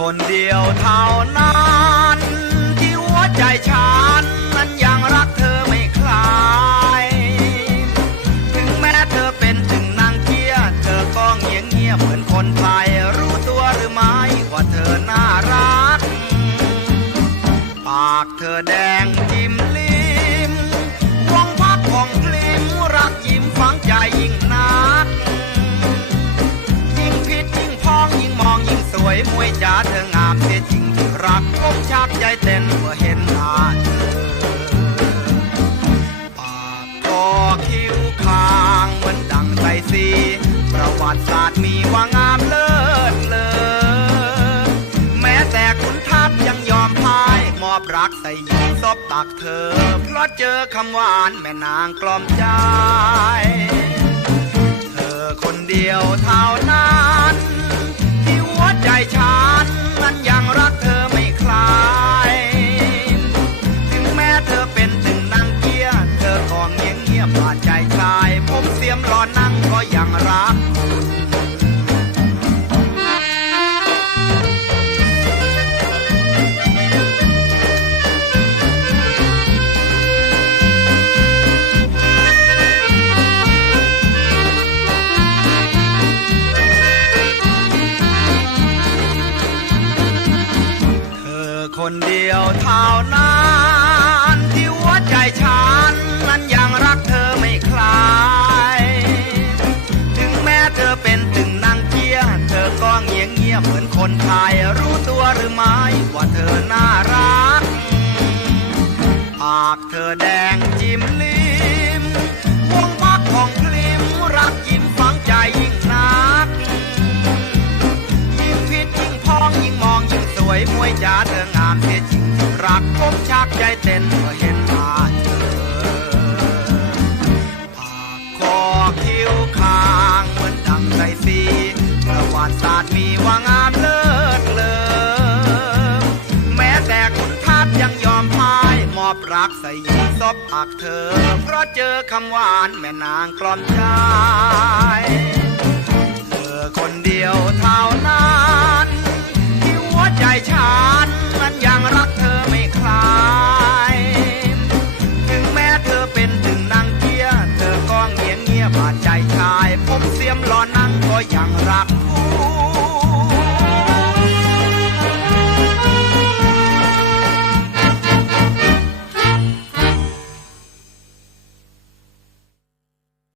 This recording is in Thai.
คนเดียวเท่านั้นที่หัวใจฉันนั้นยังรักเธอไม่คลาย ถึงแม้เธอเป็นถึงนางเกียเธอก็เงียงเงียบเหมือนคนไายรู้ตัวหรือไม่ว่าเธอน่ารัก ปากเธอแดงจิ้มลิ้มวงพักวงพลิมรักยิ้มฝังใจยิ่ง ชักใจเต้นเมื่อเห็นหน้าเธอปากคอคิ้วคางเหมือนดังไตรสีประวัติศาสตร์มีว่างามเลิศเลอแม้แต่คุณทัพยังยอมพาย มอบรักใส่หญิงซบตักเธอ เพราะเจอคำหวานแม่นางกล่อมใจ เธอคนเดียวเท่านั้น คนเดียวเท่านั้นที่หัวใจฉันนั้นยังรักเธอไม่คลาย ถึงแม้เธอเป็นถึงนางเกียร์เธอก็เงียบเงียบเหมือนคนไทยรู้ตัวหรือไม่ว่าเธอน่ารักปากเธอแดงจิ้มลิ้มวงพักของพลิมรักยิ้มฝังใจยิ่งนัก ยิ่งผิดยิ่งพองยิ่งมองยิ่งสวยมวยจ๋า ชักผมชักใจเต้นเมื่อเห็นหน้าเธอปากคอคิ้วคางเหมือนดังไตรสีประวัติศาสตร์มีว่างามเลิศเลอแม้แต่คุณทัพยังยอมพายมอบรักใส่หญิงซบอักเธอ เพราะเจอคำหวานแม่นางกล่อมใจเธอคนเดียวเท่านั้น ยังรักกู